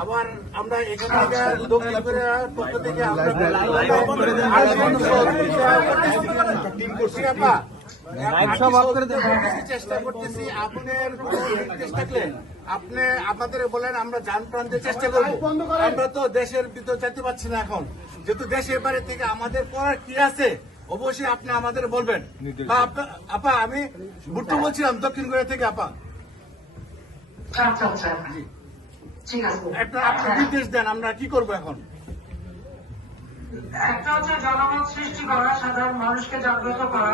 আবার আমরা এখান থেকে দক্ষিণ কোরিয়ার পক্ষ থেকে চেষ্টা করতেছি। আপনার থাকলে আপনি আপনাদের বলেন, আমরা যান প্রান্তে চেষ্টা করবো। আমরা তো দেশের ভিতর যেতে পারছি না এখন, যেহেতু দেশের বাইরে থেকে আমাদের করার কি আছে অবশ্যই আপনি আমাদের বলবেন। আপা, আমি ভুট্টু বলছিলাম দক্ষিণ কোরিয়া থেকে। আপা, আচ্ছা আচ্ছা, ঠিক আছে, একটা আপনি নির্দেশ দেন, আমরা কি করবো এখন? একটা হচ্ছে জনমত সৃষ্টি করা, সাধারণ মানুষকে জাগ্রত করা,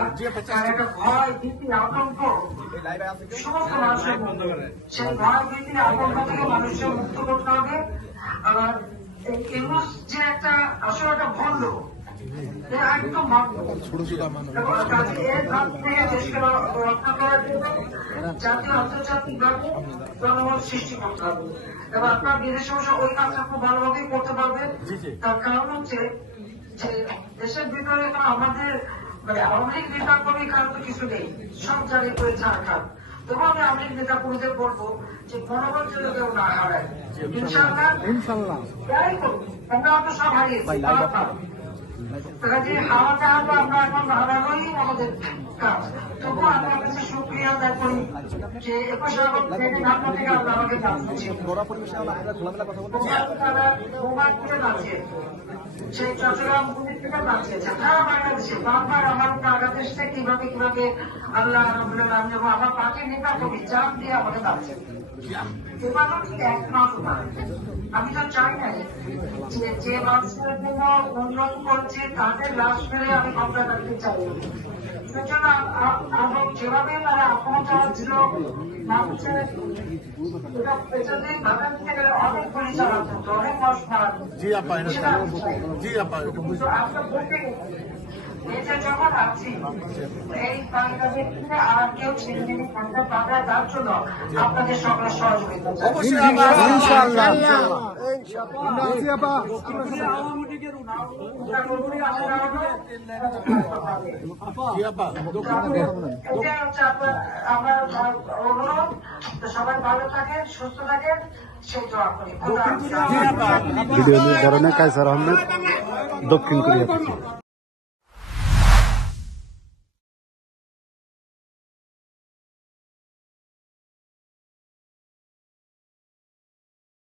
একটা ভয় ভীতি আতঙ্ক সমস্ত মানুষের মধ্যে, সেই ভয় ভীতি আতঙ্ক থেকে মানুষকে মুক্ত করতে হবে। আবার ইউনুস যে একটা আসলে একটা ভণ্ড, একদম রক্ষা করার জন্য জাতীয় আন্তর্জাতিকভাবে জনমত সৃষ্টি করতে হবে। এবং আপনার বিদেশে বসে ওই কাজটা খুব ভালোভাবেই করতে পারবেন। তার কারণ হচ্ছে যে দেশের ভিতরে আমাদের মানে আওয়ামী লীগ নেতা কর্মী কারণ তো কিছু নেই, সব জায়গায় করে ঝাড়খান্ড। তবু আমি আওয়ামী লীগ নেতা কর্মীদের বলবো যে মনোবল যেন কেউ না হারায়। ইনশাআল্লাহ যাই করুন, আমরা তো সব হারিয়েছি, হাওয়াটা আমরা এখন হারানোই আমাদের কাজ। তবু আপনার কাছে সুক্রিয়া আদায় করি যে 21 আগস্ট থেকে আমরা আমাকে জানছি সেই চট্টগ্রাম পুলিশ থেকে বাঁচিয়েছে। সারা বাংলাদেশে বারবার আমার বাংলাদেশ থেকে কিভাবে কিভাবে আল্লাহ এবং আমার পার্টির নেতা কবি চাপ দিয়ে আমাকে বাঁচছে। এবারও ঠিক এক মাস আমি তো চাই না যে মানুষের জন্য উন্নত করছে তাদের লাশ ফেলে আমি ক্ষমতা রাখতে চাই। সেজন্য যেভাবে তারা আক্রমণ চালাচ্ছিল মানুষের পেছনে বাগান থেকে অনেক গুলি চালাতো, অনেক মানুষ মারা যখন আছি এই বাংলাদেশ থেকে আর কেউ ছেড়ে বাংলায় যার জন্য আপনাদের সকলের সহযোগিতা আমার অনুরোধ, সবাই ভালো থাকেন, সুস্থ থাকেন, সেই দোয়া করি। ভিডিও নির্ধারণে কায়সার আহমেদ, দক্ষিণ কোরিয়া।